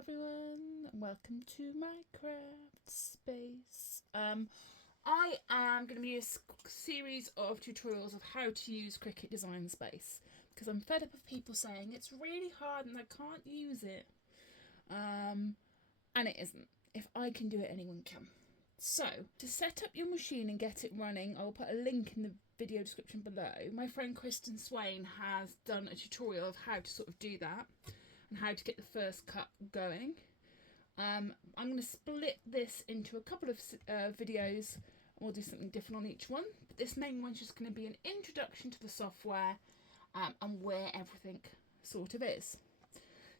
everyone, and welcome to my craft space. I am going to be a series of tutorials of how to use Cricut Design Space because I'm fed up of people saying it's really hard and I can't use it. And it isn't. If I can do it, anyone can. So, to set up your machine and get it running, I'll put a link in the video description below. My friend Kristen Swain has done a tutorial of how to sort of do that and how to get the first cut going. I'm going to split this into a couple of videos and we'll do something different on each one. But this main one's just going to be an introduction to the software and where everything sort of is.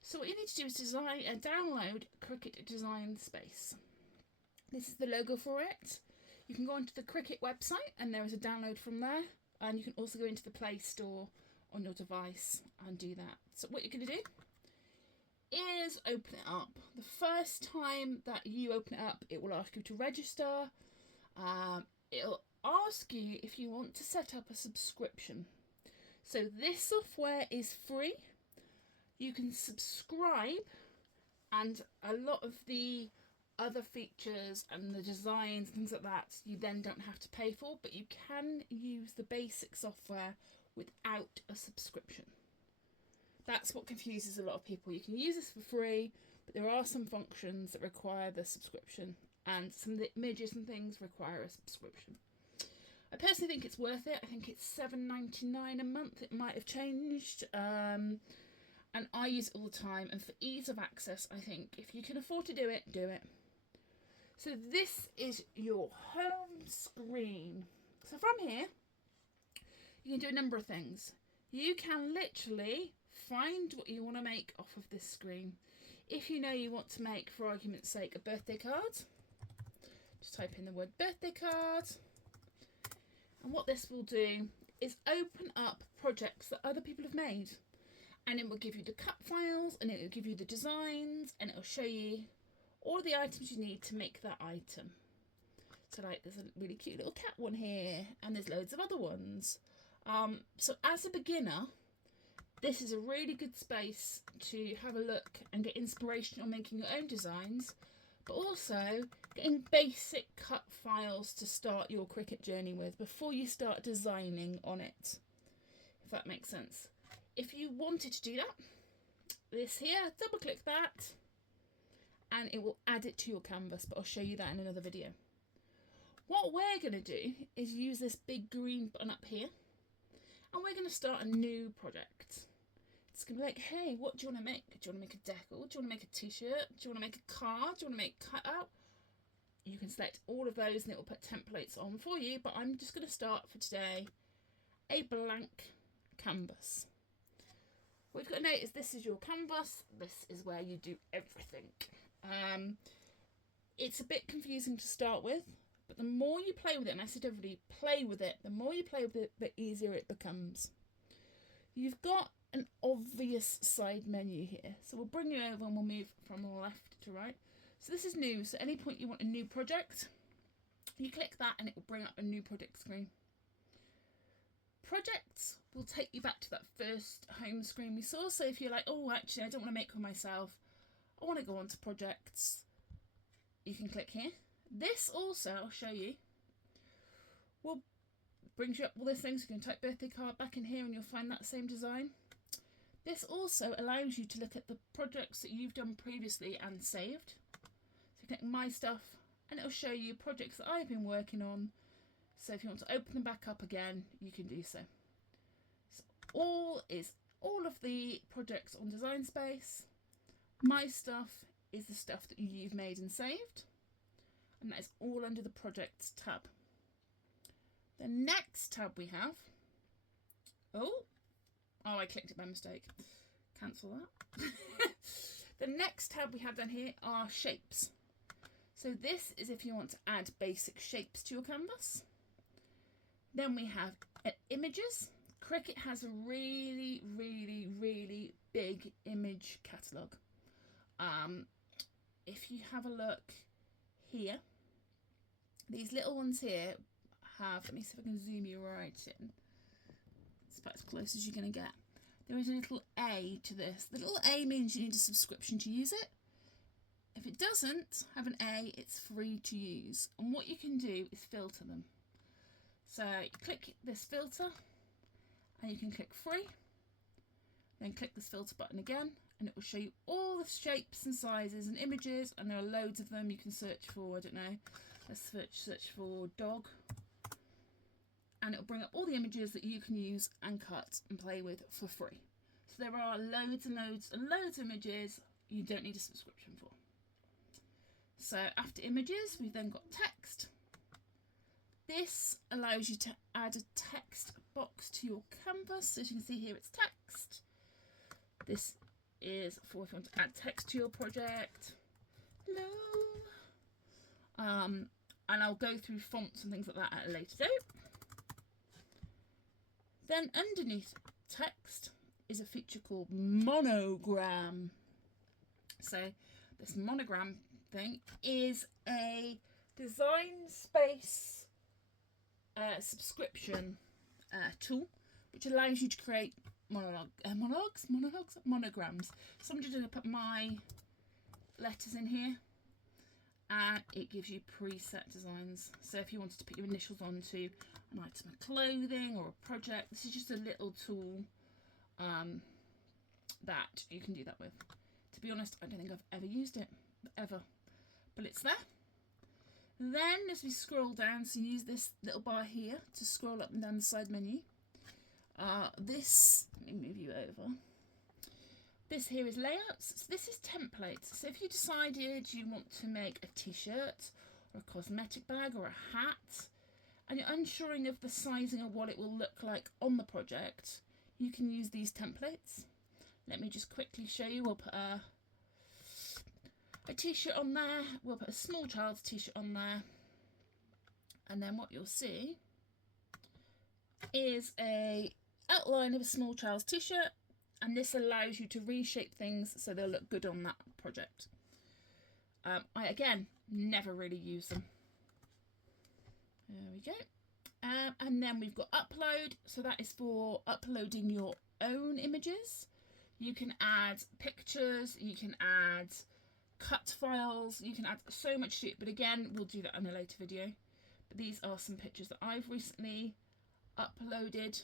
So what you need to do is download Cricut Design Space. This is the logo for it. You can go onto the Cricut website and there is a download from there. And you can also go into the Play Store on your device and do that. So what you're going to do is open it up. The first time that you open it up, it will ask you to register. It'll ask you if you want to set up a subscription. So this software is free. You can subscribe, and a lot of the other features and the designs and things like that you then don't have to pay for, but you can use the basic software without a subscription. That's what confuses a lot of people. You can use this for free, but there are some functions that require the subscription, and some of the images and things require a subscription. I personally think it's worth it. I think it's $7.99 a month. It might have changed, and I use it all the time. And for ease of access, I think if you can afford to do it, do it. So this is your home screen. So from here, you can do a number of things. You can literally find what you want to make off of this screen. If you know you want to make, for argument's sake, a birthday card, just type in the word birthday card. And what this will do is open up projects that other people have made. And it will give you the cut files, and it will give you the designs, and it will show you all the items you need to make that item. So like there's a really cute little cat one here, and there's loads of other ones. So as a beginner, this is a really good space to have a look and get inspiration on making your own designs, but also getting basic cut files to start your Cricut journey with before you start designing on it, if that makes sense. If you wanted to do that, this here, double click that and it will add it to your canvas, but I'll show you that in another video. What we're going to do is use this big green button up here, and we're going to start a new project. It's going to be like, hey, what do you want to make? Do you want to make a decal? Do you want to make a t-shirt? Do you want to make a card? Do you want to make a cutout? You can select all of those and it will put templates on for you, but I'm just going to start for today a blank canvas. What you've got to note is this is your canvas. This is where you do everything. It's a bit confusing to start with, but the more you play with it, and I said everybody, play with it, the more you play with it, the easier it becomes. You've got an obvious side menu here. So we'll bring you over and we'll move from left to right. So this is new. So at any point you want a new project, you click that and it will bring up a new project screen. Projects will take you back to that first home screen we saw. So if you're like, oh, actually, I don't want to make one myself, I want to go on to projects, you can click here. This also, I'll show you, will brings you up all those things. You can type birthday card back in here and you'll find that same design. This also allows you to look at the projects that you've done previously and saved. So you click my stuff and it'll show you projects that I've been working on. So if you want to open them back up again, you can do so. So all of the projects on Design Space. My stuff is the stuff that you've made and saved. And that is all under the Projects tab. The next tab we have, I clicked it by mistake. Cancel that. The next tab we have down here are shapes. So this is if you want to add basic shapes to your canvas. Then we have images. Cricut has a really, really, really big image catalogue. If you have a look here, these little ones here have, let me see if I can zoom you right in. It's about as close as you're going to get. There is a little A to this. The little A means you need a subscription to use it. If it doesn't have an A, it's free to use. And what you can do is filter them. So you click this filter and you can click free. Then click this filter button again and it will show you all the shapes and sizes and images, and there are loads of them. You can search for, I don't know, let's search for dog, and it'll bring up all the images that you can use and cut and play with for free. So there are loads and loads and loads of images you don't need a subscription for. So after images, we've then got text. This allows you to add a text box to your canvas. As you can see here, it's text. This is for if you want to add text to your project. Hello. And I'll go through fonts and things like that at a later date. Then underneath text is a feature called monogram. So this monogram thing is a design space subscription tool, which allows you to create monograms. So I'm just going to put my letters in here, and it gives you preset designs. So if you wanted to put your initials onto an item of clothing or a project, this is just a little tool that you can do that with. To be honest, I don't think I've ever used it, ever, but it's there. Then as we scroll down, so use this little bar here to scroll up and down the side menu. Let me move you over. This here is layouts. So this is templates. So if you decided you want to make a t-shirt or a cosmetic bag or a hat, and you're unsure of the sizing of what it will look like on the project, you can use these templates. Let me just quickly show you. We'll put a t-shirt on there. We'll put a small child's t-shirt on there. And then what you'll see is a outline of a small child's t-shirt, and this allows you to reshape things so they'll look good on that project. I again never really use them. There we go. And then we've got upload, so that is for uploading your own images. You can add pictures, you can add cut files, you can add so much to it, but again we'll do that in a later video. But these are some pictures that I've recently uploaded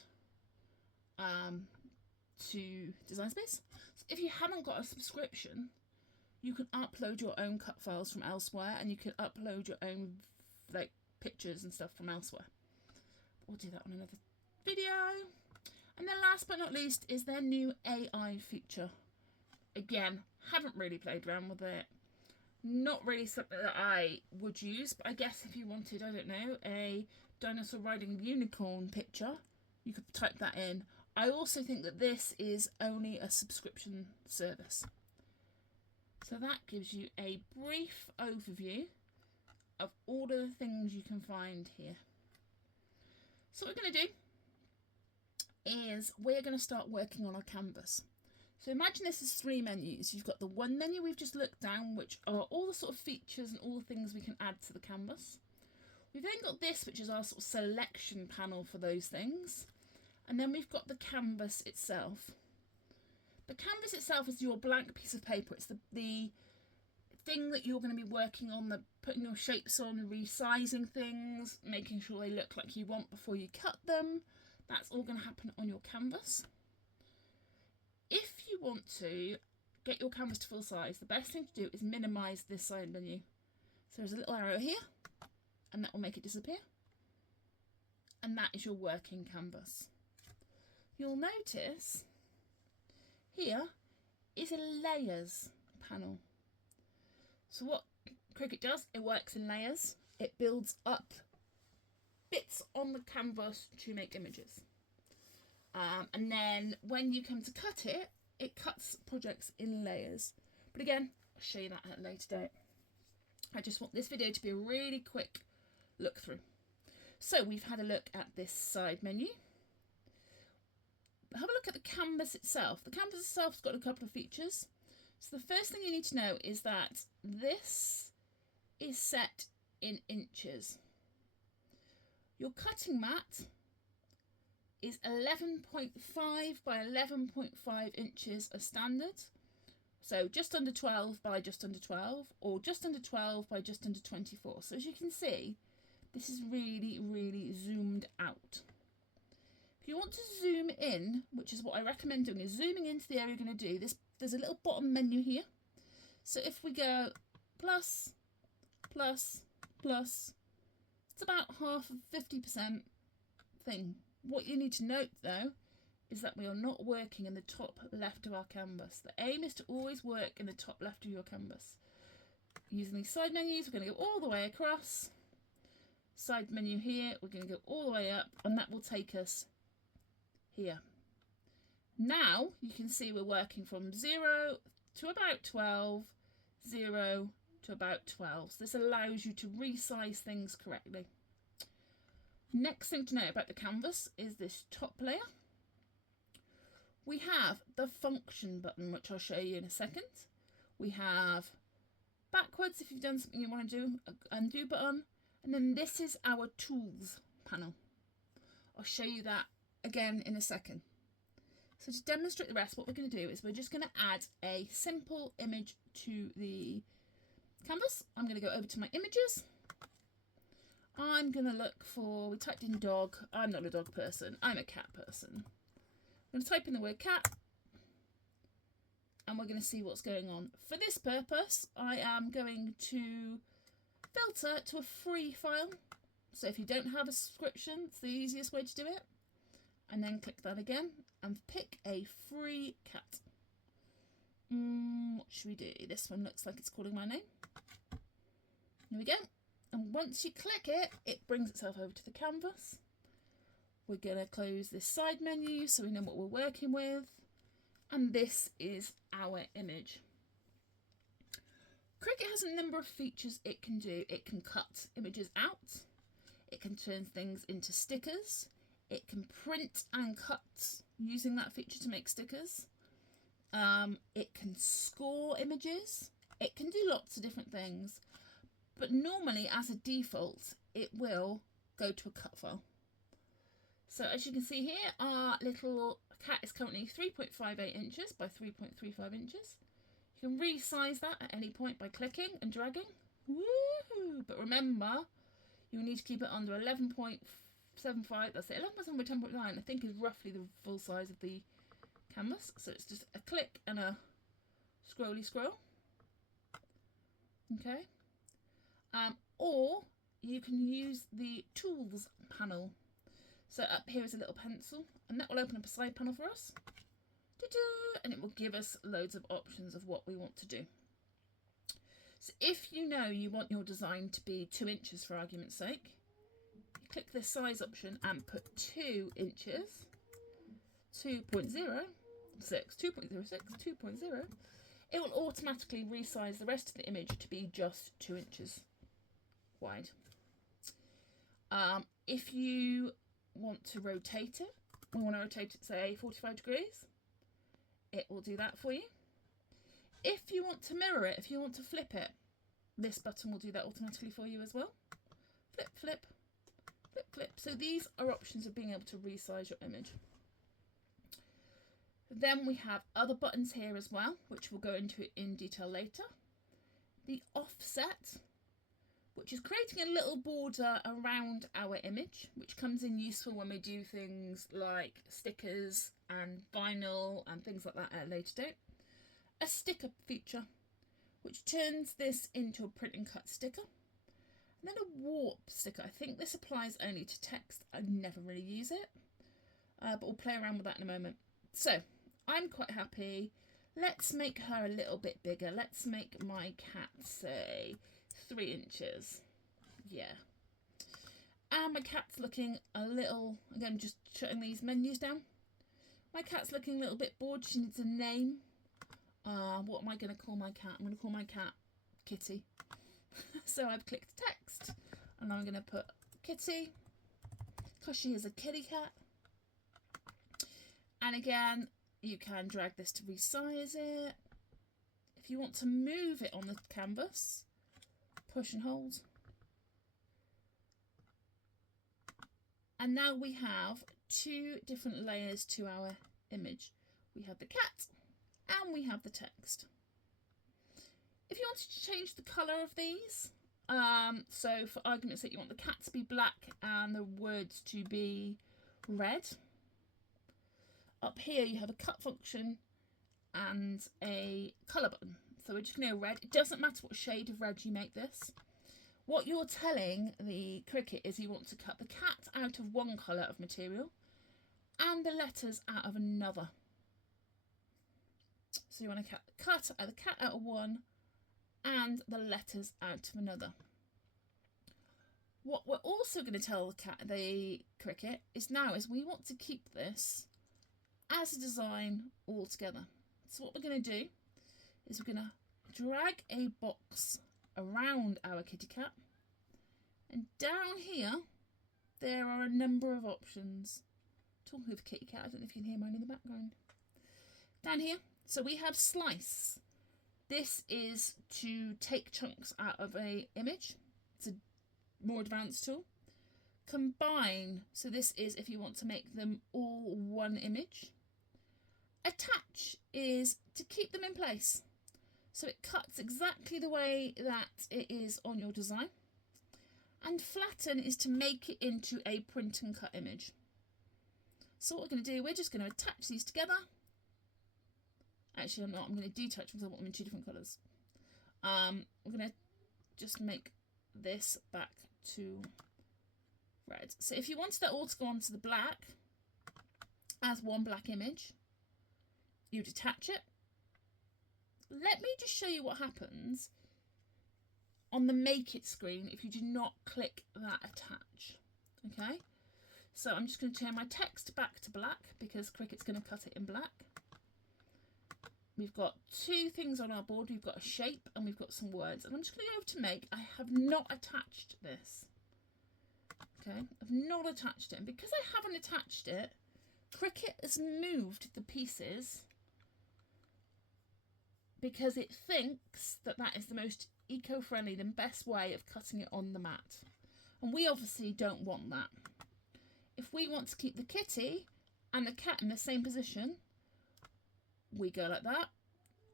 to Design Space. So if you haven't got a subscription, you can upload your own cut files from elsewhere, and you can upload your own like pictures and stuff from elsewhere. We'll do that on another video. And then last but not least is their new AI feature. Again, haven't really played around with it. Not really something that I would use, but I guess if you wanted, I don't know, a dinosaur riding a unicorn picture, you could type that in. I also think that this is only a subscription service. So that gives you a brief overview of all of the things you can find here. So what we're going to do is we're going to start working on our canvas. So imagine this is 3 menus. You've got the one menu we've just looked down, which are all the sort of features and all the things we can add to the canvas. We've then got this, which is our sort of selection panel for those things. And then we've got the canvas itself. The canvas itself is your blank piece of paper. It's the thing that you're going to be working on, putting your shapes on, resizing things, making sure they look like you want before you cut them. That's all going to happen on your canvas. If you want to get your canvas to full size, the best thing to do is minimise this side menu. So there's a little arrow here, and that will make it disappear. And that is your working canvas. You'll notice here is a layers panel. So what Cricut does, it works in layers. It builds up bits on the canvas to make images. And then when you come to cut it, it cuts projects in layers. But again, I'll show you that at a later date. I just want this video to be a really quick look through. So we've had a look at this side menu. Have a look at the canvas itself. The canvas itself's got a couple of features. So the first thing you need to know is that this is set in inches. Your cutting mat is 11.5 by 11.5 inches as standard. So just under 12 by just under 12, or just under 12 by just under 24. So as you can see, this is really, really zoomed out. If you want to zoom in, which is what I recommend doing, is zooming into the area you're going to do. There's a little bottom menu here. So if we go plus, plus, plus, it's about half of 50% thing. What you need to note though is that we are not working in the top left of our canvas. The aim is to always work in the top left of your canvas. Using these side menus, we're going to go all the way across. Side menu here, we're going to go all the way up, and that will take us here. Now you can see we're working from 0 to about 12, 0 to about 12. So this allows you to resize things correctly. Next thing to know about the canvas is this top layer. We have the function button, which I'll show you in a second. We have backwards if you've done something you want to do, undo button, and then this is our tools panel. I'll show you that again in a second. So to demonstrate the rest, what we're going to do is we're just going to add a simple image to the canvas. I'm going to go over to my images. I'm going to look for, we typed in dog. I'm not a dog person, I'm a cat person. I'm going to type in the word cat, and we're going to see what's going on. For this purpose, I am going to filter to a free file. So if you don't have a subscription, it's the easiest way to do it. And then click that again and pick a free cat. What should we do? This one looks like it's calling my name. Here we go. And once you click it, it brings itself over to the canvas. We're going to close this side menu so we know what we're working with. And this is our image. Cricut has a number of features it can do. It can cut images out. It can turn things into stickers. It can print and cut using that feature to make stickers. It can score images. It can do lots of different things. But normally, as a default, it will go to a cut file. So as you can see here, our little cat is currently 3.58 inches by 3.35 inches. You can resize that at any point by clicking and dragging. Woohoo! But remember, you'll need to keep it under 11.75. That's it. 11% by 10.9, I think, is roughly the full size of the canvas. So it's just a click and a scrolly scroll. Okay. Or you can use the tools panel. So up here is a little pencil, and that will open up a side panel for us. And it will give us loads of options of what we want to do. So if you know you want your design to be 2 inches for argument's sake, you click the size option and put 2 inches, 2.06, 2.06, 2.0. It will automatically resize the rest of the image to be just 2 inches wide. If you want to rotate it, we want to rotate it, say 45 degrees, it will do that for you. If you want to mirror it, if you want to flip it, this button will do that automatically for you as well. Flip, flip, flip, flip. So these are options of being able to resize your image. Then we have other buttons here as well, which we'll go into in detail later. The offset, which is creating a little border around our image, which comes in useful when we do things like stickers and vinyl and things like that at a later date. A sticker feature, which turns this into a print and cut sticker. And then a warp sticker. I think this applies only to text. I never really use it, but we'll play around with that in a moment. So I'm quite happy. Let's make her a little bit bigger. Let's make my cat, say, 3 inches. Yeah. And my cat's looking a little, again, just shutting these menus down. My cat's looking a little bit bored. She needs a name. What am I going to call my cat? I'm going to call my cat Kitty. So I've clicked text, and I'm going to put Kitty, because she is a kitty cat. And again, you can drag this to resize it. If you want to move it on the canvas, push and hold. And now we have 2 different layers to our image. We have the cat and we have the text. If you wanted to change the colour of these, so for argument's sake you want the cat to be black and the words to be red, up here you have a cut function and a colour button. So we're just going to go red. It doesn't matter what shade of red you make this. What you're telling the Cricut is you want to cut the cat out of one colour of material and the letters out of another. So you want to cut the cat out of one and the letters out of another. What we're also going to tell the Cricut is we want to keep this as a design all together. So what we're going to do is we're going to drag a box around our kitty cat, and down here there are a number of options. Talking of kitty cat, I don't know if you can hear mine in the background. Down here, so we have slice. This is to take chunks out of a image. It's a more advanced tool. Combine, so this is if you want to make them all one image. Attach is to keep them in place, so it cuts exactly the way that it is on your design. And flatten is to make it into a print and cut image. So what we're going to do, we're just going to attach these together. Actually, I'm not. I'm going to detach because I want them in two different colours. We're going to just make this back to red. So if you wanted that all to go onto the black as one black image, you detach it. Let me just show you what happens on the Make It screen if you do not click that attach. Okay, so I'm just going to turn my text back to black because Cricut's going to cut it in black. We've got two things on our board. We've got a shape and we've got some words. And I'm just going to go over to Make. I have not attached this. Okay, I've not attached it. And because I haven't attached it, Cricut has moved the pieces because it thinks that that is the most eco-friendly, the best way of cutting it on the mat. And we obviously don't want that. If we want to keep the kitty and the cat in the same position, we go like that,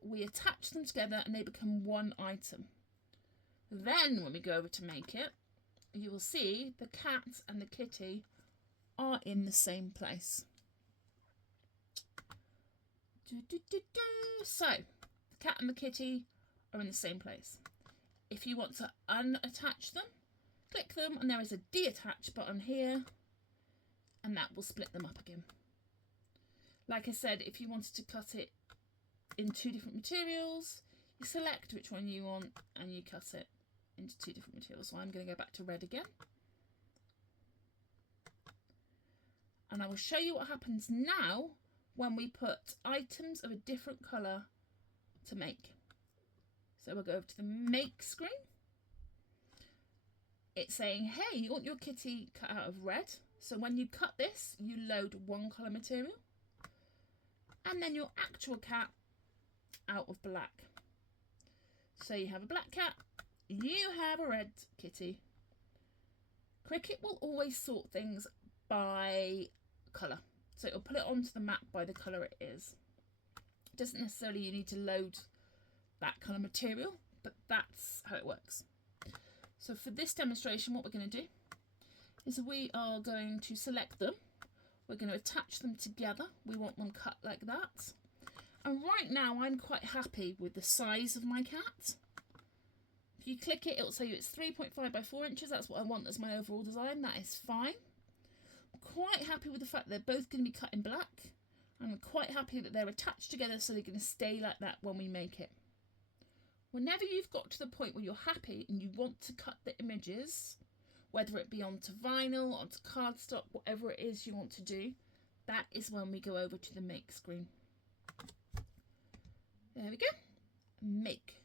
we attach them together and they become one item. Then when we go over to Make It, you will see the cat and the kitty are in the same place. So the cat and the kitty are in the same place. If you want to unattach them, click them and there is a deattach button here and that will split them up again. Like I said, if you wanted to cut it in two different materials, you select which one you want and you cut it into two different materials. So I'm going to go back to red again. And I will show you what happens now when we put items of a different colour to make. So we'll go over to the Make screen. It's saying, hey, you want your kitty cut out of red. So when you cut this, you load one colour material. And then your actual cat out of black. So you have a black cat, you have a red kitty. Cricut will always sort things by colour. So it'll put it onto the map by the colour it is. It doesn't necessarily you need to load that colour material, but that's how it works. So for this demonstration, what we're going to do is we are going to select them. We're going to attach them together. We want them cut like that. And right now I'm quite happy with the size of my cat. If you click it, it'll say it's 3.5 by 4 inches. That's what I want as my overall design. That is fine. I'm quite happy with the fact they're both going to be cut in black. I'm quite happy that they're attached together so they're going to stay like that when we make it. Whenever you've got to the point where you're happy and you want to cut the images, whether it be onto vinyl, onto cardstock, whatever it is you want to do, that is when we go over to the Make screen. There we go. Make.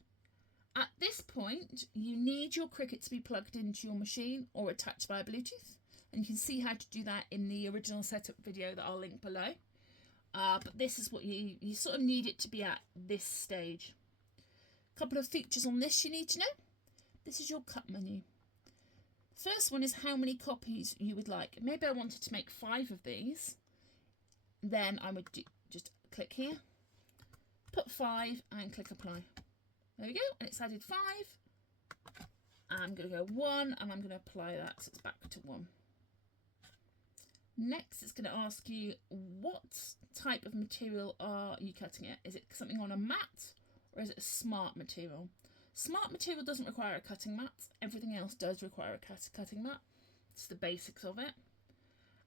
At this point, you need your Cricut to be plugged into your machine or attached via Bluetooth. And you can see how to do that in the original setup video that I'll link below. But this is what you sort of need it to be at this stage. A couple of features on this you need to know. This is your cut menu. First one is how many copies you would like. Maybe I wanted to make 5 of these. Then I would just click here, put 5 and click apply. There we go, and it's added 5. I'm going to go 1 and I'm going to apply that so it's back to 1. Next, it's going to ask you what type of material are you cutting it? Is it something on a mat or is it a smart material? Smart material doesn't require a cutting mat. Everything else does require a cutting mat. It's the basics of it.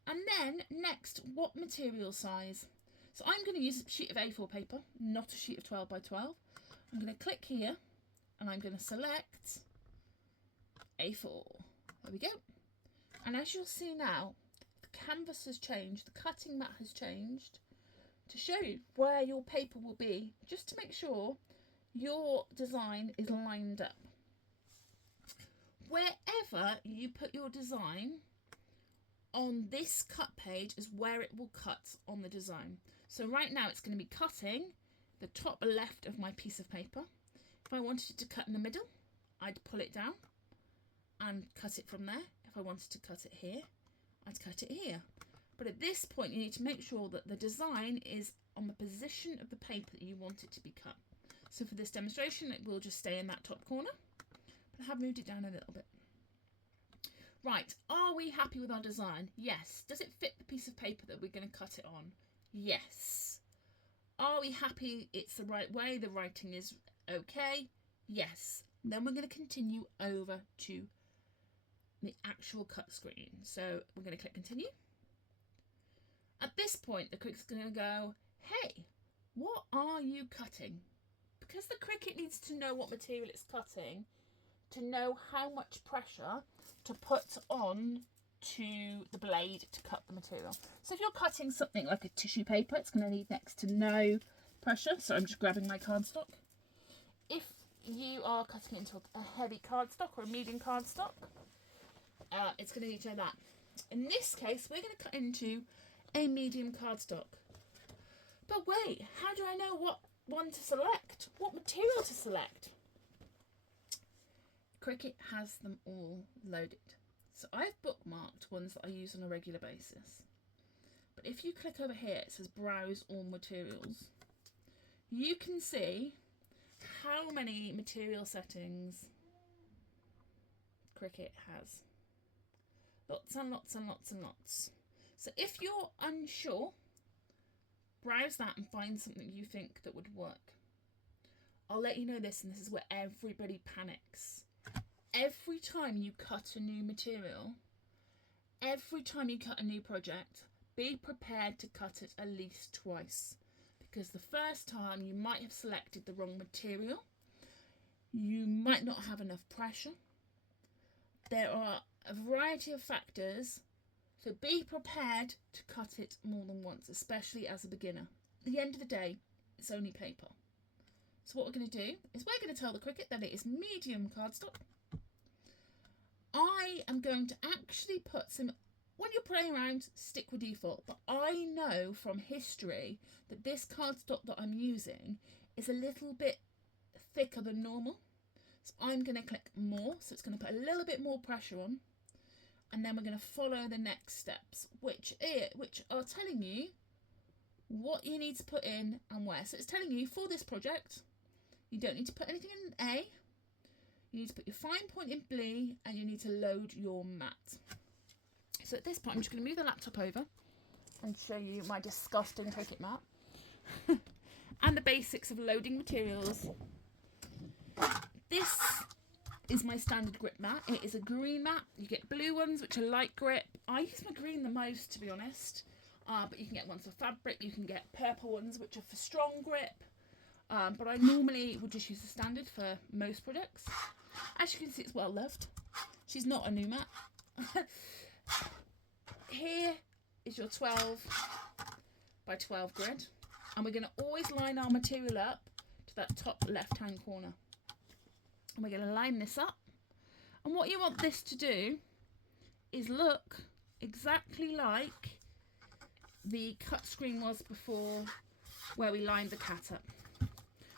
And then next, what material size? So I'm going to use a sheet of A4 paper, not a sheet of 12 by 12. I'm going to click here and I'm going to select A4. There we go. And as you'll see now, the canvas has changed, the cutting mat has changed to show you where your paper will be, just to make sure your design is lined up. Wherever you put your design on this cut page is where it will cut on the design. So right now it's going to be cutting the top left of my piece of paper. If I wanted it to cut in the middle, I'd pull it down and cut it from there. If I wanted to cut it here, I'd cut it here. But at this point you need to make sure that the design is on the position of the paper that you want it to be cut. So for this demonstration it will just stay in that top corner, but I have moved it down a little bit. Right, are we happy with our design? Yes. Does it fit the piece of paper that we're going to cut it on? Yes. Are we happy it's the right way, the writing is okay? Yes. Then we're going to continue over to the actual cut screen. So we're going to click continue. At this point the Cricut's going to go, hey, what are you cutting? Because the Cricut needs to know what material it's cutting to know how much pressure to put on to the blade to cut the material. So if you're cutting something like a tissue paper, it's going to need next to no pressure. So I'm just grabbing my cardstock. If you are cutting into a heavy cardstock or a medium cardstock, it's going to need to know that. In this case, we're going to cut into a medium cardstock. But wait, how do I know what one to select? What material to select? Cricut has them all loaded. So I've bookmarked ones that I use on a regular basis. But if you click over here, it says browse all materials. You can see how many material settings Cricut has. Lots and lots and lots and lots. So if you're unsure, browse that and find something you think that would work. I'll let you know this, and this is where everybody panics. Every time you cut a new material, every time you cut a new project, be prepared to cut it at least twice. Because the first time you might have selected the wrong material, you might not have enough pressure. There are a variety of factors, so be prepared to cut it more than once, especially as a beginner. At the end of the day, it's only paper. So what we're going to do is we're going to tell the Cricut that it is medium cardstock. I am going to actually put some, when you're playing around, stick with default, but I know from history that this cardstock that I'm using is a little bit thicker than normal. So I'm going to click more, so it's going to put a little bit more pressure on, and then we're going to follow the next steps, which are telling you what you need to put in and where. So it's telling you for this project, you don't need to put anything in A. You need to put your fine point in B, and you need to load your mat. So at this point, I'm just going to move the laptop over and show you my disgusting Cricut mat and the basics of loading materials. This is my standard grip mat. It is a green mat. You get blue ones, which are light grip. I use my green the most, to be honest. But you can get ones for fabric. You can get purple ones, which are for strong grip. But I normally would just use the standard for most projects. As you can see, it's well loved. She's not a new mat. Here is your 12 by 12 grid. And we're going to always line our material up to that top left-hand corner. And we're going to line this up. And what you want this to do is look exactly like the cut screen was before, where we lined the cat up.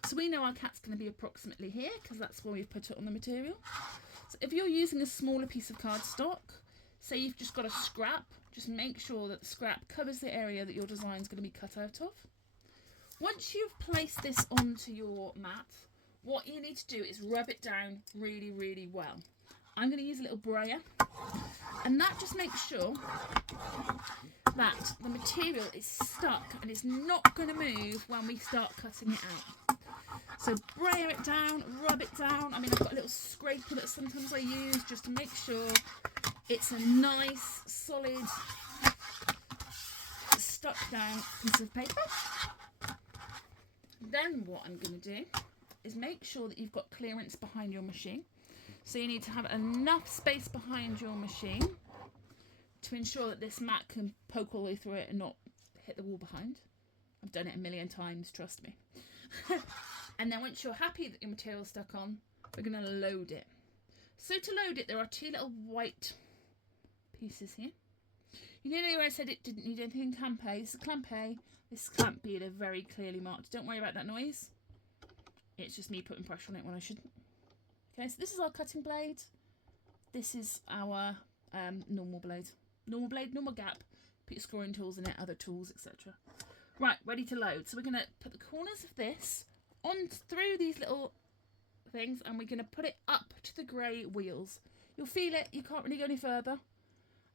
So we know our cat's going to be approximately here because that's where we've put it on the material. So if you're using a smaller piece of cardstock, say you've just got a scrap, just make sure that the scrap covers the area that your design is going to be cut out of. Once you've placed this onto your mat, what you need to do is rub it down really, really well. I'm going to use a little brayer, and that just makes sure that the material is stuck and it's not going to move when we start cutting it out. So brayer it down, rub it down. I mean, I've got a little scraper that sometimes I use just to make sure it's a nice, solid, stuck down piece of paper. Then what I'm going to do is make sure that you've got clearance behind your machine. So you need to have enough space behind your machine to ensure that this mat can poke all the way through it and not hit the wall behind. I've done it a million times, trust me. And then once you're happy that your material's stuck on, we're going to load it. So to load it, there are two little white pieces here. You know where I said it didn't need anything clamp A? This is clamp A. This clamp B, they're very clearly marked. Don't worry about that noise. It's just me putting pressure on it when I shouldn't. Okay, so this is our cutting blade. This is our normal blade. Normal blade, normal gap. Put your scoring tools in it, other tools, etc. Right, ready to load. So we're going to put the corners of this on through these little things, and we're going to put it up to the grey wheels. You'll feel it, you can't really go any further.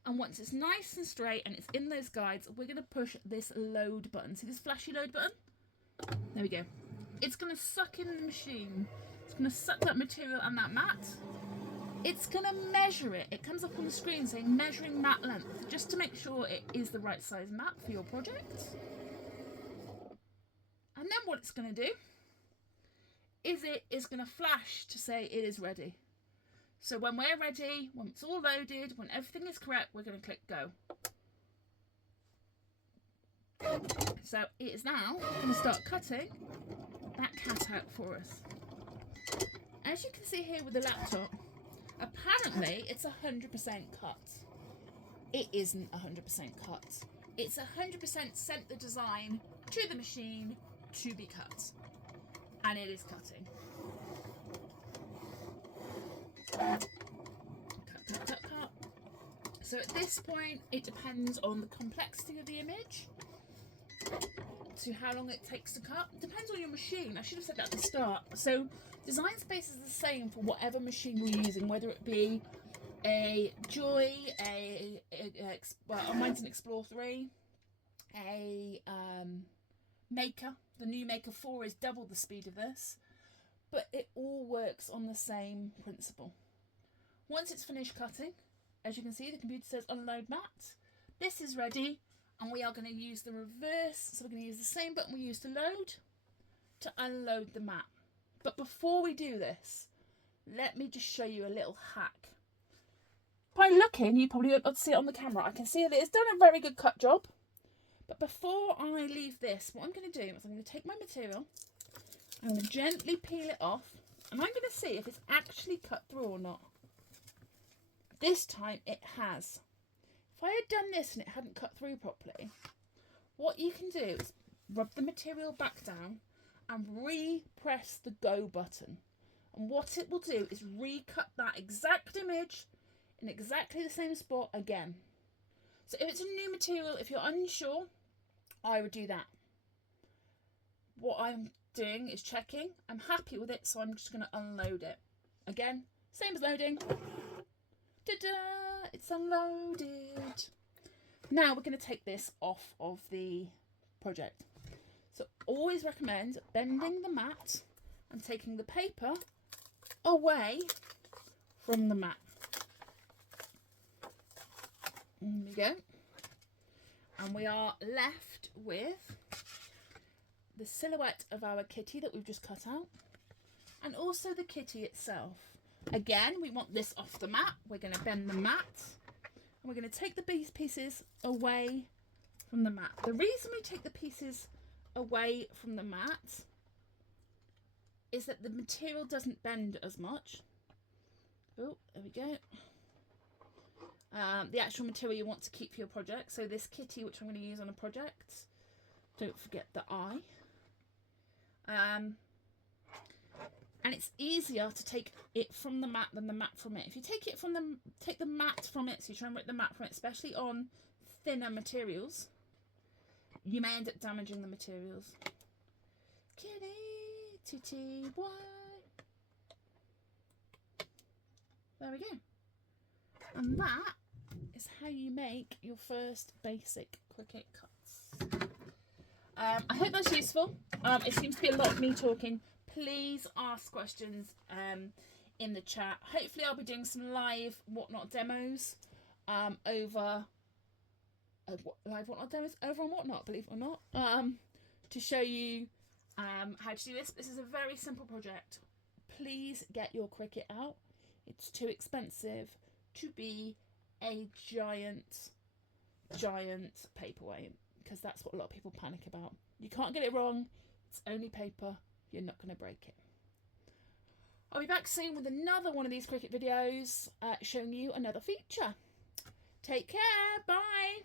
And once it's nice and straight and it's in those guides, we're going to push this load button. See this flashy load button? There we go. It's going to suck in the machine. It's going to suck that material and that mat. It's going to measure it. It comes up on the screen saying measuring mat length, just to make sure it is the right size mat for your project. And then what it's going to do is it is going to flash to say it is ready. So when we're ready, when it's all loaded, when everything is correct, we're going to click go. So it is now going to start cutting that cat out for us. As you can see here with the laptop, apparently it's 100% cut. It isn't 100% cut. It's 100% sent the design to the machine to be cut. And it is cutting. Cut, cut, cut, cut. So at this point, it depends on the complexity of the image to how long it takes to cut. It depends on your machine. I should have said that at the start. So design space is the same for whatever machine we're using, whether it be a Joy, well, mine's an Explore 3, a Maker. The new Maker 4 is double the speed of this, but it all works on the same principle. Once it's finished cutting, as you can see, the computer says unload mat. This is ready, and we are going to use the reverse. So we're going to use the same button we used to load to unload the mat. But before we do this, let me just show you a little hack. By looking, you probably won't be able to see it on the camera. I can see that it's done a very good cut job. But before I leave this, what I'm going to do is I'm going to take my material, I'm going to gently peel it off, and I'm going to see if it's actually cut through or not. This time it has. If I had done this and it hadn't cut through properly, what you can do is rub the material back down and re-press the go button. And what it will do is recut that exact image in exactly the same spot again. So if it's a new material, if you're unsure, I would do that. What I'm doing is checking. I'm happy with it, so I'm just going to unload it. Again, same as loading. Ta-da! It's unloaded. Now we're going to take this off of the project. So always recommend bending the mat and taking the paper away from the mat. There we go. And we are left with the silhouette of our kitty that we've just cut out, and also the kitty itself. Again, we want this off the mat. We're going to bend the mat, and we're going to take the pieces away from the mat. The reason we take the pieces away from the mat is that the material doesn't bend as much. Oh, there we go. The actual material you want to keep for your project. So this kitty, which I'm going to use on a project, don't forget the eye. And it's easier to take it from the mat than the mat from it. If you take the mat from it, so you try and rip the mat from it, especially on thinner materials, you may end up damaging the materials. Kitty, titty, why? There we go. And that is how you make your first basic Cricut cuts. I hope that's useful. It seems to be a lot of me talking. Please ask questions in the chat. Hopefully I'll be doing some live Whatnot demos over on Whatnot, believe it or not, to show you how to do this. This is a very simple project. Please get your Cricut out. It's too expensive to be a giant paperweight, because that's what a lot of people panic about. You can't get it wrong. It's only paper. You're not going to break it. I'll be back soon with another one of these Cricut videos showing you another feature. Take care. Bye.